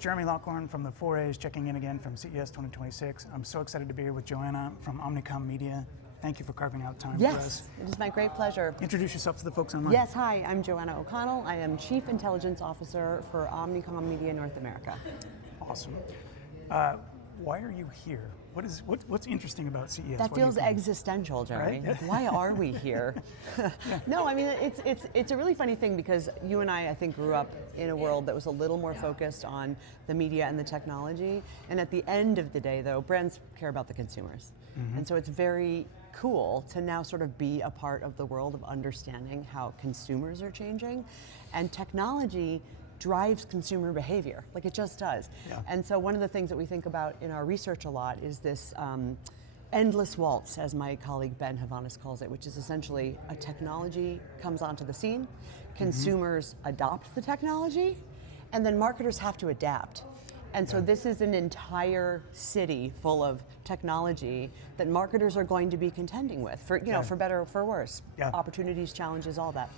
Jeremy Lockhorn from the 4As checking in again from CES 2026. I'm so excited to be here with Joanna from Omnicom Media. Thank you for carving out time for us. Yes, it is my great pleasure. Introduce yourself to the folks online. Yes, hi, I'm Joanna O'Connell. I am Chief Intelligence Officer for Omnicom Media North America. Awesome. Why are you here? What's interesting about CES? That feels existential, Jeremy. Right? Like, why are we here? No, I mean, it's a really funny thing because you and I think, grew up in a world that was a little more focused on the media and the technology. And at the end of the day, though, brands care about the consumers. Mm-hmm. And so it's very cool to now sort of be a part of the world of understanding how consumers are changing. And technology drives consumer behavior, like it just does. Yeah. And so one of the things that we think about in our research a lot is this endless waltz, as my colleague Ben Havanis calls it, which is essentially a technology comes onto the scene, consumers adopt the technology, and then marketers have to adapt. And so this is an entire city full of technology that marketers are going to be contending with, for for better or for worse. Opportunities, challenges, all that.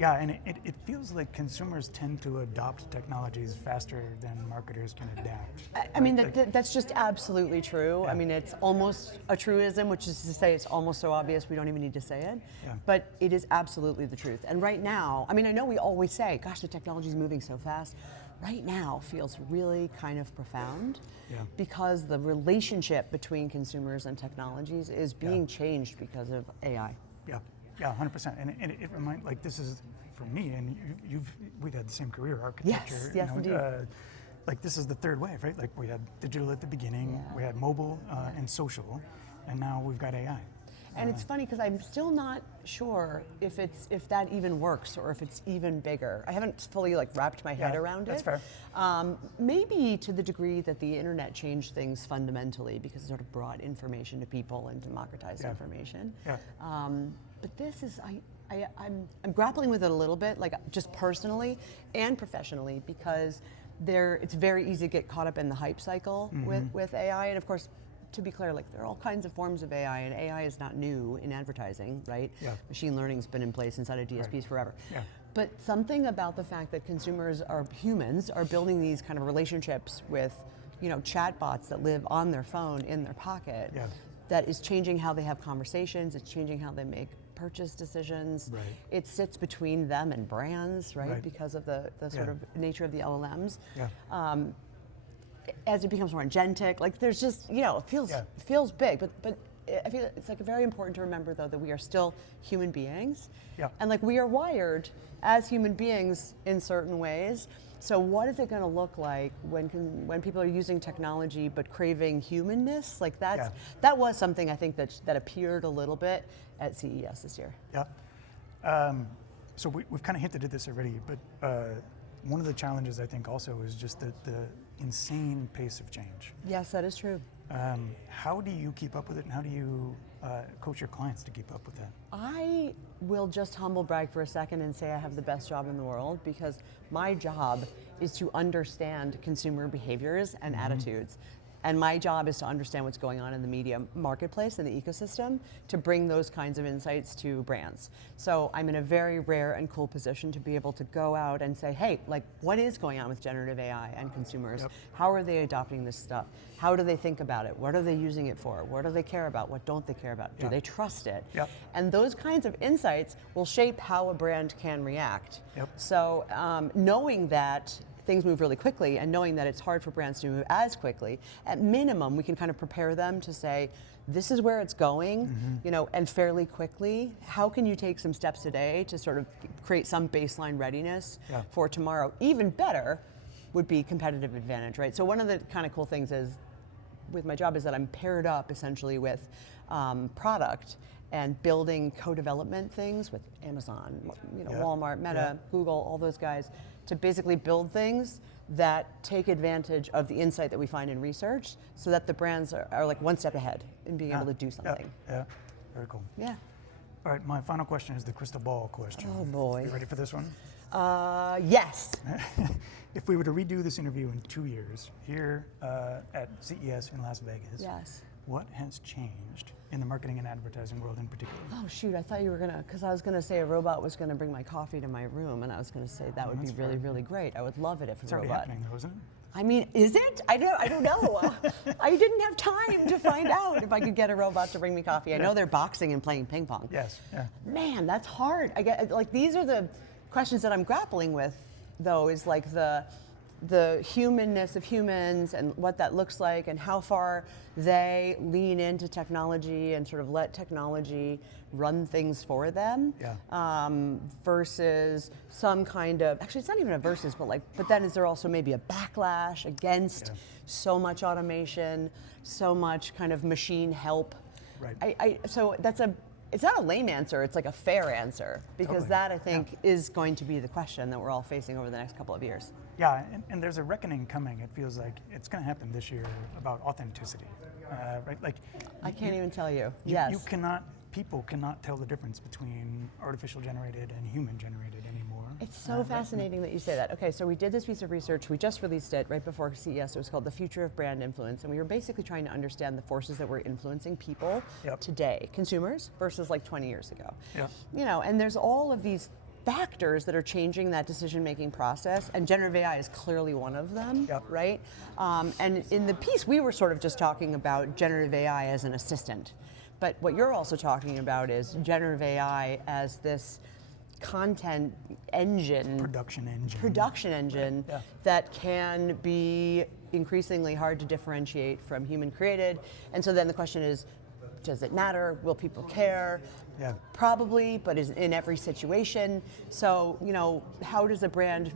Yeah, and it feels like consumers tend to adopt technologies faster than marketers can adapt. I mean, that's just absolutely true. Yeah. I mean, it's almost a truism, which is to say it's almost so obvious we don't even need to say it. Yeah. But it is absolutely the truth. And right now, I mean, I know we always say, gosh, the technology is moving so fast. Right now feels really kind of profound because the relationship between consumers and technologies is being changed because of AI. Yeah, 100%. And it reminds, like, this is for me, and we've had the same career, architecture. Yes, indeed. Like, this is the third wave, right? Like, we had digital at the beginning, we had mobile and social, and now we've got AI. And it's funny because I'm still not sure if that even works or if it's even bigger. I haven't fully wrapped my head around it. That's fair. Maybe to the degree that the internet changed things fundamentally because it sort of brought information to people and democratized information. Yeah. But this is I'm grappling with it a little bit, like just personally and professionally, because it's very easy to get caught up in the hype cycle with AI, and of course, to be clear, like there are all kinds of forms of AI, and AI is not new in advertising, right? Yeah. Machine learning's been in place inside of DSPs forever. Yeah. But something about the fact that humans are building these kind of relationships with, chatbots that live on their phone in their pocket, that is changing how they have conversations. It's changing how they make purchase decisions. Right. It sits between them and brands, right? Because of the sort of nature of the LLMs. Yeah. As it becomes more agentic, like there's just, it feels big, but I feel it's very important to remember though that we are still human beings, and we are wired as human beings in certain ways. So what is it going to look like when people are using technology but craving humanness? Like that was something I think that appeared a little bit at CES this year. Yeah. So we've kind of hinted at this already, but one of the challenges I think also is just the insane pace of change. Yes, that is true. How do you keep up with it, and how do you coach your clients to keep up with that? I will just humble brag for a second and say I have the best job in the world, because my job is to understand consumer behaviors and attitudes. And my job is to understand what's going on in the media marketplace and the ecosystem to bring those kinds of insights to brands. So I'm in a very rare and cool position to be able to go out and say, hey, what is going on with generative AI and consumers? Yep. How are they adopting this stuff? How do they think about it? What are they using it for? What do they care about? What don't they care about? Do they trust it? Yep. And those kinds of insights will shape how a brand can react. Yep. So knowing that things move really quickly, and knowing that it's hard for brands to move as quickly, at minimum, we can kind of prepare them to say, this is where it's going, and fairly quickly. How can you take some steps today to sort of create some baseline readiness for tomorrow? Even better would be competitive advantage, right? So one of the kind of cool things with my job is that I'm paired up essentially with product and building co-development things with Amazon, Walmart, Meta, Google, all those guys, to basically build things that take advantage of the insight that we find in research, so that the brands are one step ahead in being able to do something. Yeah, very cool. Yeah. All right, my final question is the crystal ball question. Oh boy. You ready for this one? Yes. If we were to redo this interview in 2 years, here at CES in Las Vegas, what has changed in the marketing and advertising world in particular? Oh shoot, I thought you were because I was gonna say a robot was gonna bring my coffee to my room, and I was gonna say that would be really, really great. I would love it if it's a robot. already happening though, isn't it? I mean, is it? I don't know. I didn't have time to find out if I could get a robot to bring me coffee. I know they're boxing and playing ping pong. Yes. Yeah. Man, that's hard. I get like these are the questions that I'm grappling with, though, is like the humanness of humans and what that looks like and how far they lean into technology and sort of let technology run things for them, versus some kind of, actually it's not even a versus, but then is there also maybe a backlash against so much automation, so much kind of machine help? Right. So it's not a lame answer, it's like a fair answer, because that I think is going to be the question that we're all facing over the next couple of years. Yeah, and there's a reckoning coming. It feels like it's going to happen this year about authenticity, right? Like I can't even tell you. People cannot tell the difference between artificial generated and human generated anymore. It's so fascinating that you say that. Okay, so we did this piece of research. We just released it right before CES. It was called The Future of Brand Influence, and we were basically trying to understand the forces that were influencing people today, consumers, versus like 20 years ago. You know, and there's all of these factors that are changing that decision-making process, and generative AI is clearly one of them, right? And in the piece, we were sort of just talking about generative AI as an assistant. But what you're also talking about is generative AI as this content engine, production engine that can be increasingly hard to differentiate from human created. And so then the question is, does it matter? Will people care? Probably, but is in every situation. So, you know, how does a brand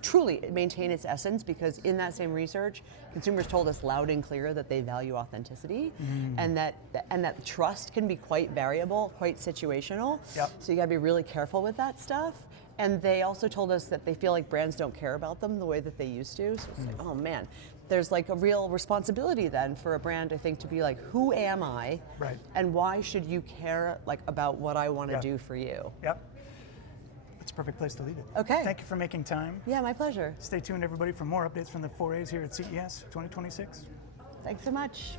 truly maintain its essence? Because in that same research, consumers told us loud and clear that they value authenticity, and that trust can be quite variable, quite situational. So you got to be really careful with that stuff. And they also told us that they feel like brands don't care about them the way that they used to. So it's like, oh man. There's like a real responsibility then for a brand, I think, to be like, who am I? Right. And why should you care like about what I want to do for you? Yep. That's a perfect place to leave it. Okay. Thank you for making time. Yeah, my pleasure. Stay tuned, everybody, for more updates from the 4As here at CES 2026. Thanks so much.